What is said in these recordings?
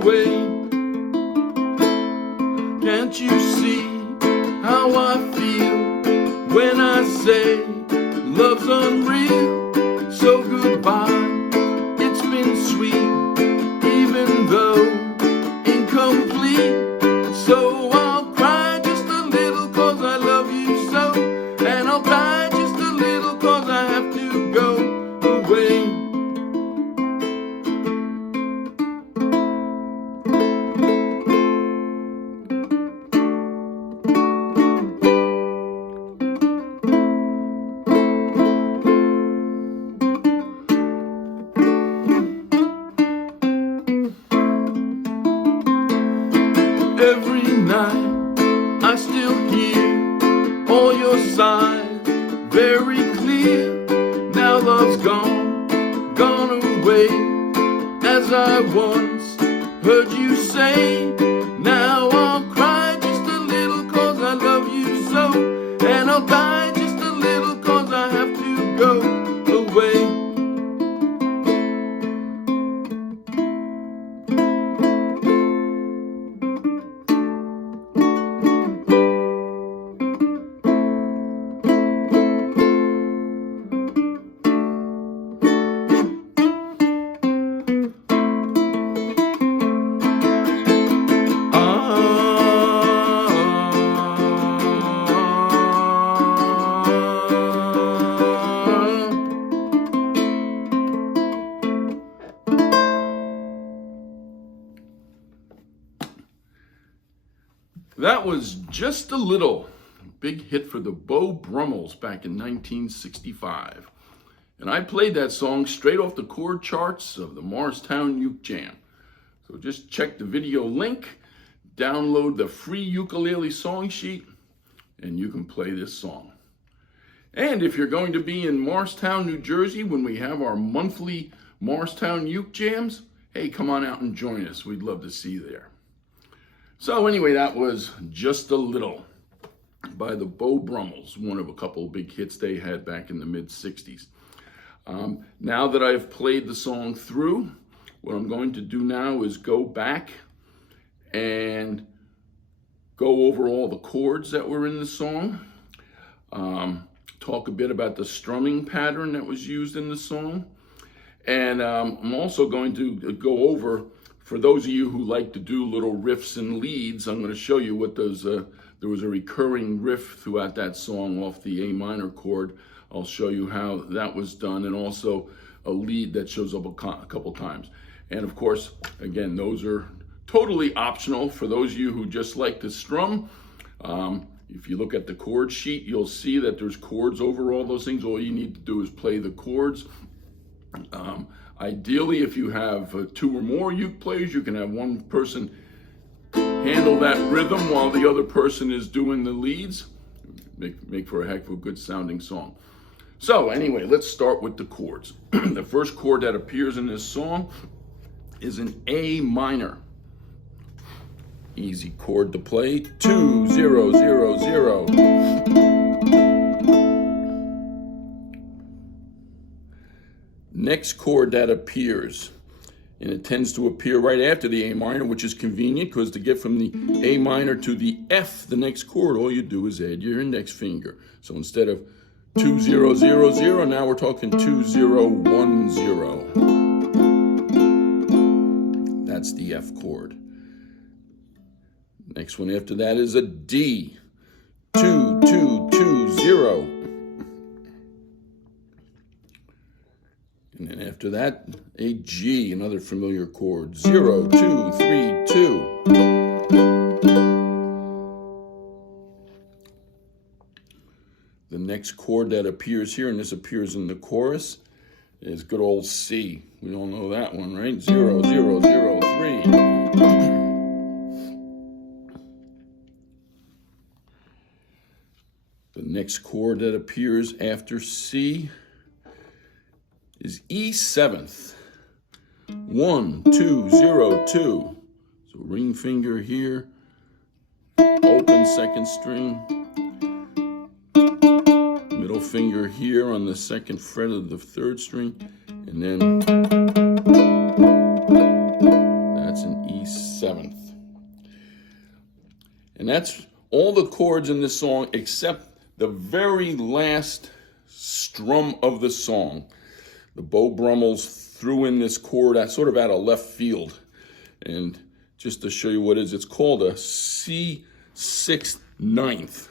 away. Can't you see how I feel when I say love's unreal? So goodbye, it's been sweet, even though incomplete. So I'll cry just a little 'cause I love you so, and I'll cry just a little 'cause I have to go away. Every night I still hear all your sighs very clear. Now love's gone away, as I once heard you say. Now I'll cry just a little 'cause I love you so, and I'll die just a little 'cause I have to go away. That was Just a Little, big hit for the Beau Brummels back in 1965. And I played that song straight off the chord charts of the Morristown Uke Jam. So just check the video link, download the free ukulele song sheet, and you can play this song. And if you're going to be in Morristown, New Jersey, when we have our monthly Morristown Uke Jams, hey, come on out and join us. We'd love to see you there. So anyway, that was Just a Little by the Beau Brummels, one of a couple of big hits they had back in the mid-60s. Now that I've played the song through, what I'm going to do now is go back and go over all the chords that were in the song, talk a bit about the strumming pattern that was used in the song, and I'm also going to go over, for those of you who like to do little riffs and leads, I'm going to show you what those, there was a recurring riff throughout that song off the A minor chord. I'll show you how that was done, and also a lead that shows up a couple times. And of course, again, those are totally optional for those of you who just like to strum. If you look at the chord sheet, you'll see that there's chords over all those things. All you need to do is play the chords. Ideally, if you have two or more uke players, you can have one person handle that rhythm while the other person is doing the leads. Make for a heck of a good sounding song. So anyway, let's start with the chords. The first chord that appears in this song is an A minor. Easy chord to play, 2, 0, 0, 0. Next chord that appears, and it tends to appear right after the A minor, which is convenient because to get from the A minor to the F, the next chord, all you do is add your index finger. So instead of 2, 0, 0, 0, now we're talking 2, 0, 1, 0. That's the F chord. Next one after that is a D, 2, 2, 2, 0. And then after that, a G, another familiar chord, 0, 2, 3, 2. The next chord that appears here, and this appears in the chorus, is good old C. We all know that one, right? 0, 0, 0, 3. The next chord that appears after C is E seventh. 1, 2, 0, 2. So ring finger here, open second string, middle finger here on the second fret of the third string, and then that's an E7. 7th. And that's all the chords in this song except the very last strum of the song. The Beau Brummels threw in this chord sort of out of left field. And just to show you what it is, it's called a C6 9th.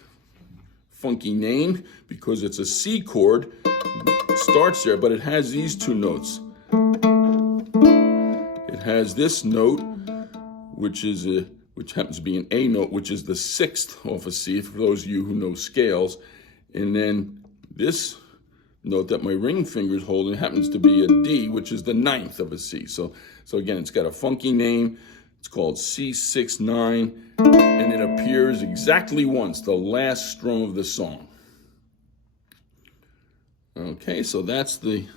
Funky name because it's a C chord. It starts there, but it has these two notes. It has this note, which happens to be an A note, which is the 6th off a C, for those of you who know scales. And then this note that my ring finger is holding happens to be a D, which is the 9th of a C. So again, it's got a funky name. It's called C6 9, and it appears exactly once, the last strum of the song. Okay, so that's the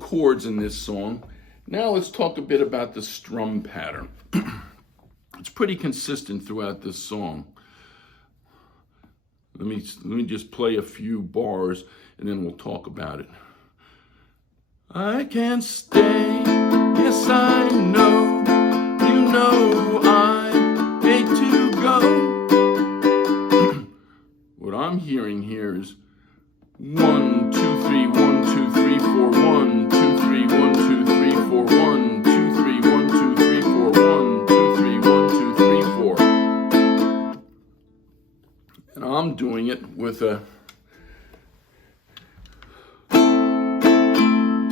chords in this song. Now let's talk a bit about the strum pattern. It's pretty consistent throughout this song. Let me just play a few bars and then we'll talk about it. I can't stay, yes I know, you know I hate to go. What I'm hearing here is 1, 2, 3, 1, 2, 3, 4, 1, 2, 3, 1, 2, 3, 4, 1, 2, 3, 1, 2, 3, 4, 1, 2, 3, 1, 2, 3, 4. And I'm doing it with a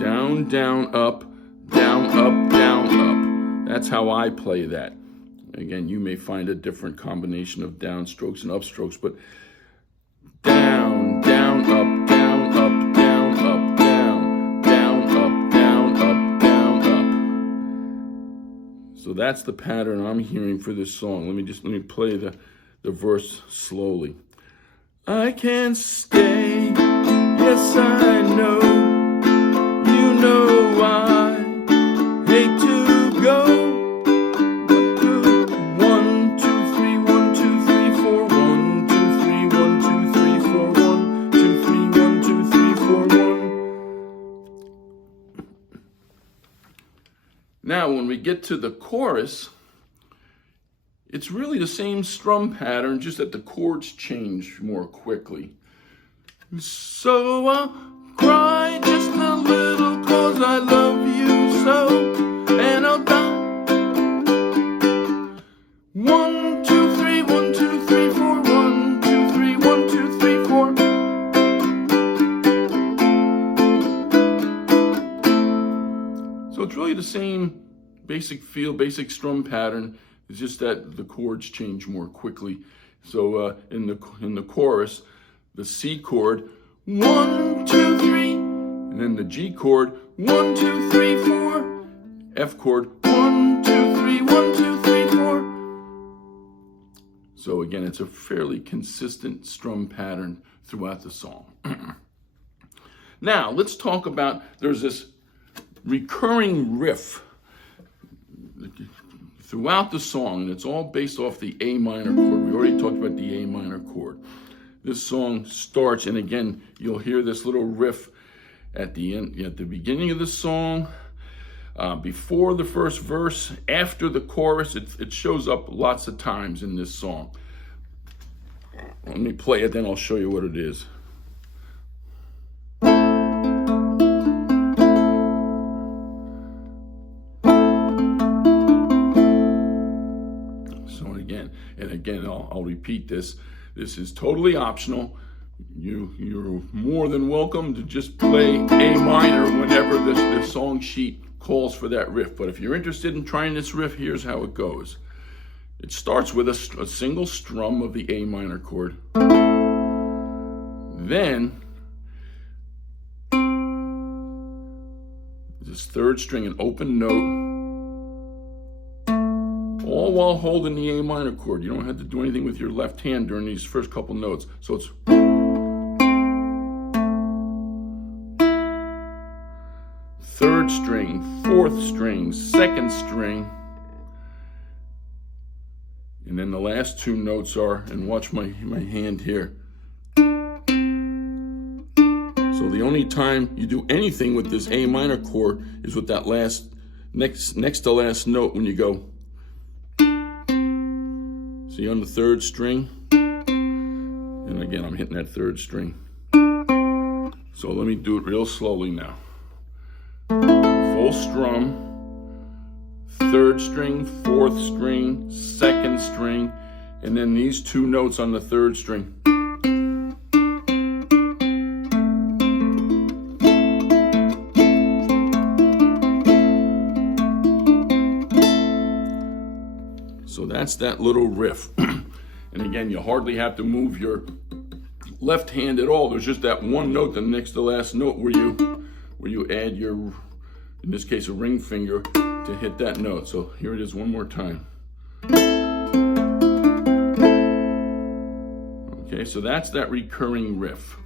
down, down, up, down, up, down, up. That's how I play that. Again, you may find a different combination of downstrokes and upstrokes, but down, down, up, down, up, down, up, down, down, up, down, up, down, up. So that's the pattern I'm hearing for this song. Let me play the verse slowly. I can't stay, yes I know, you know I hate to go. 1, 2, 3, 1, 2, 3, 4, 1, 2, 3, 1, 2, 3, 4, 1, 2, 3, 1, 2, 3, 4, 1. Now when we get to the chorus, it's really the same strum pattern, just that the chords change more quickly. So I'll cry just a little 'cause I love you so, and I'll die. 1, 2, 3, 1, 2, 3, 4, 1, 2, 3, 1, 2, 3, 4. So it's really the same basic feel, basic strum pattern. It's just that the chords change more quickly. So in the chorus, the C chord, 1, 2, 3, and then the G chord, 1, 2, 3, 4, F chord, 1, 2, 3, 1, 2, 3, 4. So again, it's a fairly consistent strum pattern throughout the song. Now, let's talk about, there's this recurring riff throughout the song, and it's all based off the A minor chord. We already talked about the A minor chord. This song starts, and again, you'll hear this little riff at the end, at the beginning of the song, before the first verse, after the chorus. It shows up lots of times in this song. Let me play it, then I'll show you what it is. Again, I'll repeat this. This is totally optional. You're more than welcome to just play A minor whenever the song sheet calls for that riff. But if you're interested in trying this riff, here's how it goes. It starts with a single strum of the A minor chord. Then this third string, an open note, all while holding the A minor chord. You don't have to do anything with your left hand during these first couple notes. So it's third string, fourth string, second string, and then the last two notes are, and watch my hand here. So the only time you do anything with this A minor chord is with that last next to last note when you go. See on the third string? And again, I'm hitting that third string. So let me do it real slowly now. Full strum, third string, fourth string, second string, and then these two notes on the third string. So that's that little riff. And again, you hardly have to move your left hand at all. There's just that one note, the next to last note, where you add your, in this case, a ring finger to hit that note. So here it is one more time. Okay, so that's that recurring riff.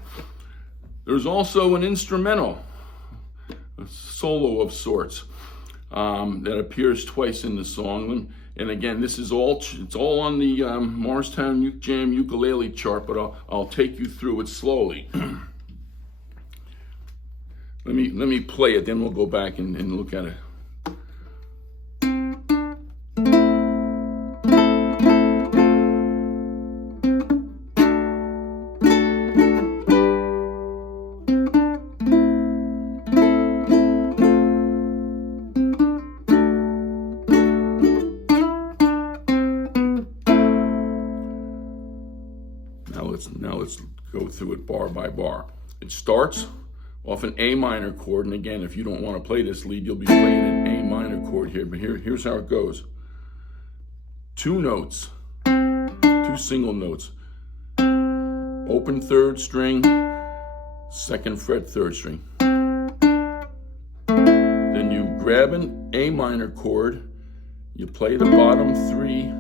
There's also an instrumental, a solo of sorts, that appears twice in the song. And again, this is it's all on the Morristown Uke Jam ukulele chart, but I'll take you through it slowly. Let me play it, then we'll go back and look at it. Now let's go through it bar by bar. It starts off an A minor chord, and again, if you don't want to play this lead, you'll be playing an A minor chord here, but here's how it goes. Two notes, two single notes. Open third string, second fret third string. Then you grab an A minor chord, you play the bottom three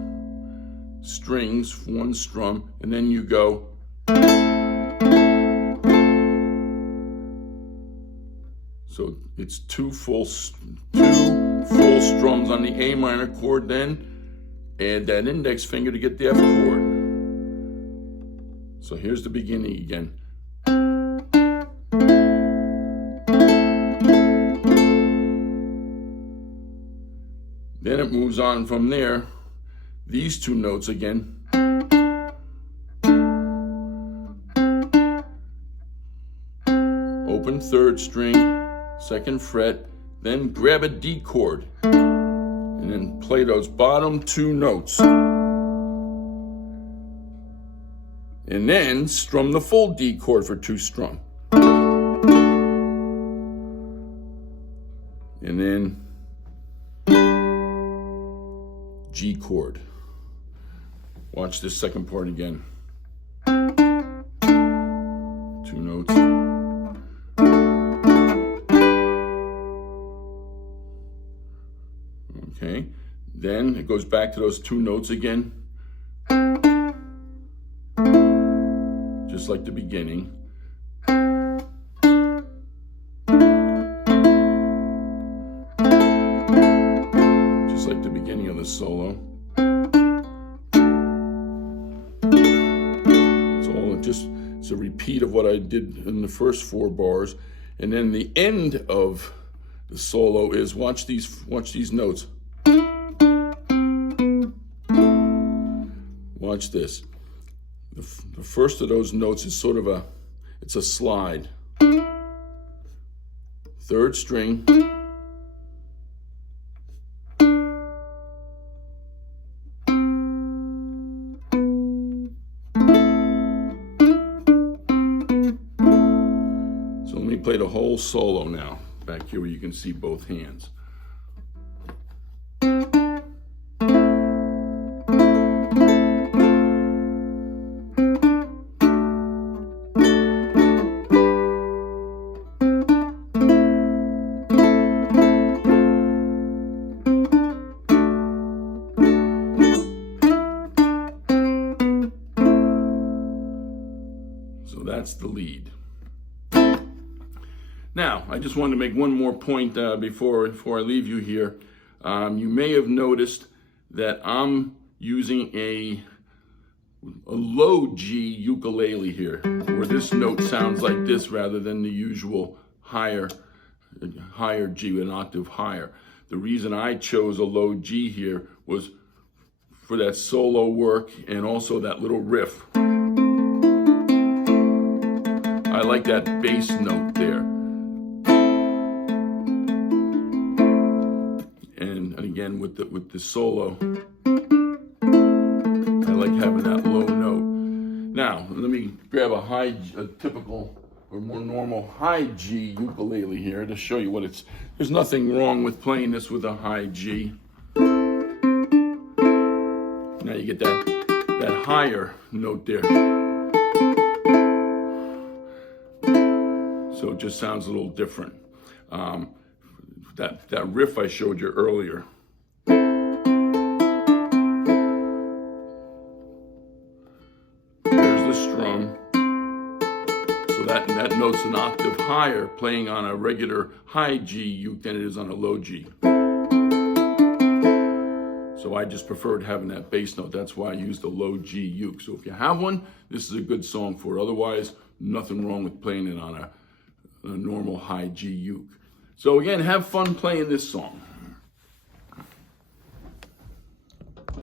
strings, one strum, and then you go. So it's two full strums on the A minor chord, then add that index finger to get the F chord. So here's the beginning again. Then it moves on from there. These two notes again. Open third string, second fret, then grab a D chord, and then play those bottom two notes. And then strum the full D chord for two strum. And then G chord. Watch this second part again. Two notes. Okay, then it goes back to those two notes again. Just like the beginning. Just like the beginning of the solo. It's a repeat of what I did in the first four bars. And then the end of the solo is, watch these notes. Watch this. The first of those notes is sort of it's a slide. Third string. So let me play the whole solo now, back here where you can see both hands. So that's the lead. Now, I just wanted to make one more point before I leave you here. You may have noticed that I'm using a low G ukulele here, where this note sounds like this rather than the usual higher G, an octave higher. the reason I chose a low G here was for that solo work and also that little riff. I like that bass note there. And again, with the solo, I like having that low note. Now, let me grab a typical or more normal high G ukulele here to show you what it's. There's nothing wrong with playing this with a high G. Now you get that higher note there. So it just sounds a little different. That riff I showed you earlier. There's the strum. So that note's an octave higher playing on a regular high G uke than it is on a low G. So I just preferred having that bass note. That's why I used the low G uke. So if you have one, this is a good song for it. Otherwise, nothing wrong with playing it on a normal high G uke. So again, have fun playing this song.